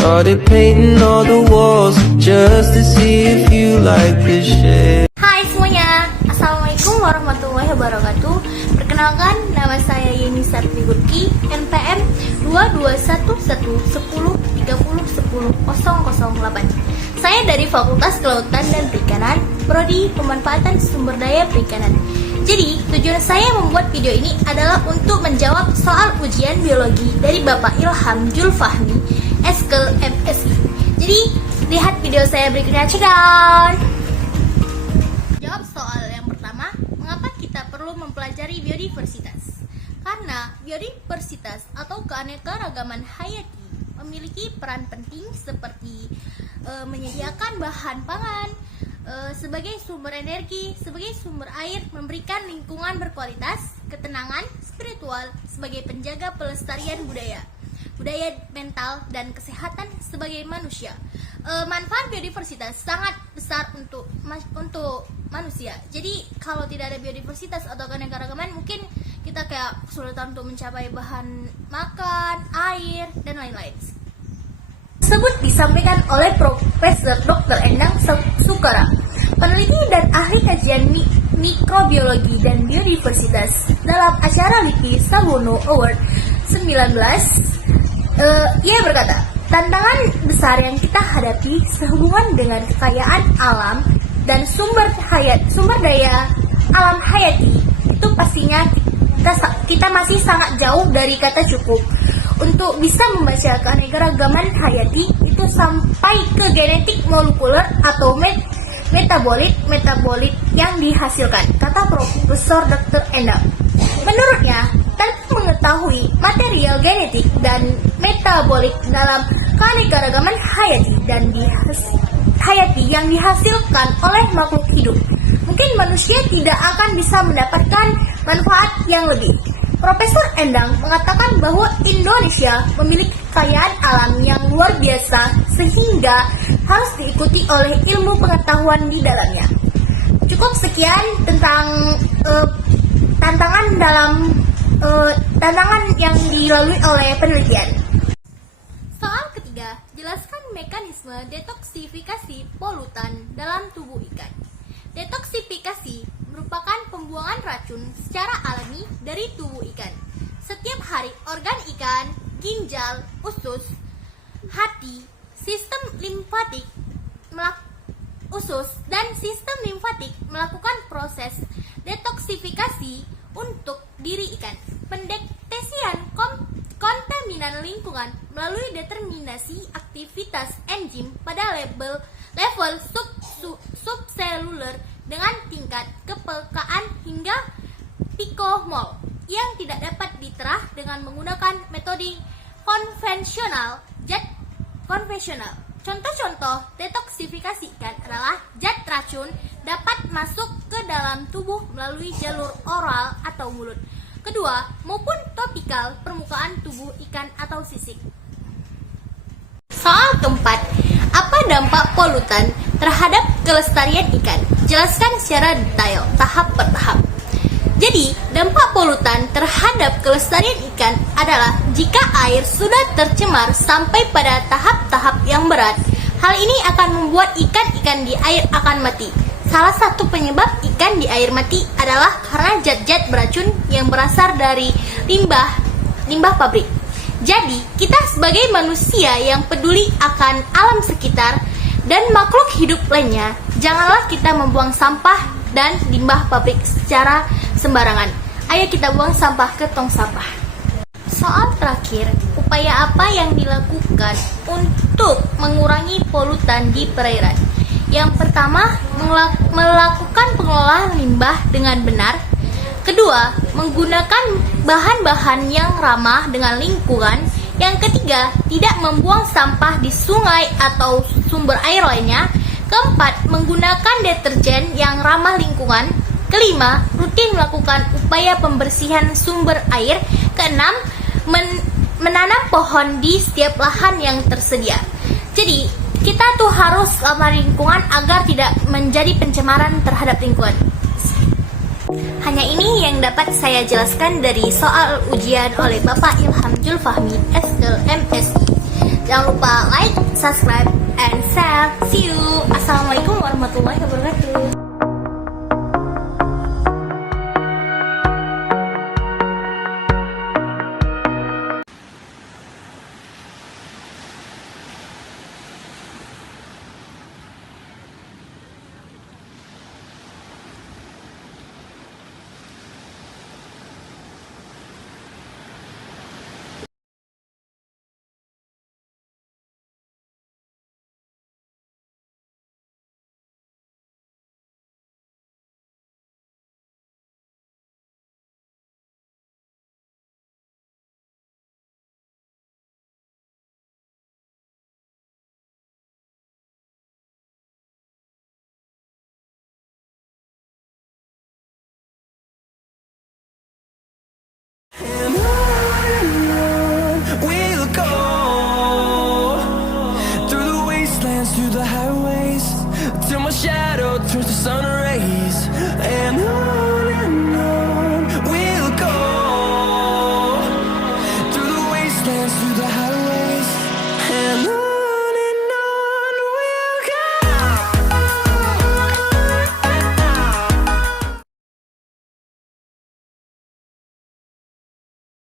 Started painting all the walls just to see if you like the shade. Hai semuanya, Assalamualaikum warahmatullahi wabarakatuh. Perkenalkan, nama saya Yeni Sarti Gurki, NPM 221110301008. Saya dari Fakultas Kelautan dan Perikanan, Prodi Pemanfaatan Sumber Daya Perikanan. Jadi, tujuan saya membuat video ini adalah untuk menjawab soal ujian biologi dari Bapak Ilham Julfahmi, Eskel MSI. Jadi, lihat video saya berikutnya. Check out! Jawab soal yang pertama, mengapa kita perlu mempelajari biodiversitas? Karena biodiversitas atau keanekaragaman hayati memiliki peran penting seperti menyediakan bahan pangan, sebagai sumber energi, sebagai sumber air, memberikan lingkungan berkualitas, ketenangan spiritual, sebagai penjaga pelestarian budaya mental, dan kesehatan sebagai manusia. Manfaat biodiversitas sangat besar untuk manusia. Jadi kalau tidak ada biodiversitas atau keanekaragaman, mungkin kita kayak kesulitan untuk mencapai bahan makan, air, dan lain-lain. Tersebut disampaikan oleh Profesor Dr. Endang Sukara, peneliti dan ahli kajian mikrobiologi dan biodiversitas, dalam acara LIPI Sabono Award 19. Ia berkata, tantangan besar yang kita hadapi sehubungan dengan kekayaan alam dan sumber daya alam hayati itu pastinya kita masih sangat jauh dari kata cukup. Untuk bisa membaca keanekaragaman hayati itu sampai ke genetik molekuler atau metabolit yang dihasilkan, kata Profesor Dr. Endang. Menurutnya, tanpa mengetahui material genetik dan metabolik dalam keanekaragaman hayati yang dihasilkan oleh makhluk hidup, mungkin manusia tidak akan bisa mendapatkan manfaat yang lebih. Profesor Endang mengatakan bahwa Indonesia memiliki kekayaan alam yang luar biasa sehingga harus diikuti oleh ilmu pengetahuan di dalamnya. Cukup sekian tentang tantangan yang dilalui oleh penelitian. Soal ketiga, jelaskan mekanisme detoksifikasi polutan dalam tubuh ikan. Detoksifikasi merupakan pembuangan racun secara alami dari tubuh ikan. Setiap hari organ ikan, ginjal, usus, hati, sistem limfatik melakukan proses detoksifikasi untuk diri ikan. Pendeteksian kontaminan lingkungan melalui determinasi aktivitas enzim pada level subseluler dengan tingkat kepekaan hingga pikomol yang tidak dapat diterah dengan menggunakan metode konvensional. Contoh-contoh detoksifikasi ikan adalah zat racun dapat masuk ke dalam tubuh melalui jalur oral atau mulut, kedua maupun topikal permukaan tubuh ikan atau sisik. Soal keempat, apa dampak polutan terhadap kelestarian ikan? Jelaskan secara detail, tahap per tahap. Jadi, dampak polutan terhadap kelestarian ikan adalah jika air sudah tercemar sampai pada tahap-tahap yang berat. Hal ini akan membuat ikan-ikan di air akan mati. Salah satu penyebab ikan di air mati adalah karena zat-zat beracun yang berasal dari limbah pabrik. Jadi, kita sebagai manusia yang peduli akan alam sekitar dan makhluk hidup lainnya, janganlah kita membuang sampah dan limbah pabrik secara sembarangan. Ayo kita buang sampah ke tong sampah. Soal terakhir, upaya apa yang dilakukan untuk mengurangi polutan di perairan? Yang pertama, melakukan pengelolaan limbah dengan benar. Kedua, menggunakan bahan-bahan yang ramah dengan lingkungan. Yang ketiga, tidak membuang sampah di sungai atau sumber air lainnya. Keempat, menggunakan deterjen yang ramah lingkungan. Kelima, rutin melakukan upaya pembersihan sumber air. Keenam, menanam pohon di setiap lahan yang tersedia. Jadi, kita tuh harus ramah lingkungan agar tidak menjadi pencemaran terhadap lingkungan. Hanya ini yang dapat saya jelaskan dari soal ujian oleh Bapak Ilham Julfahmi, Eskel MSI. Jangan lupa like, subscribe, and share. See you. Assalamualaikum warahmatullahi wabarakatuh. And on we'll go, through the wastelands, through the highways, till my shadow turns to sun rays.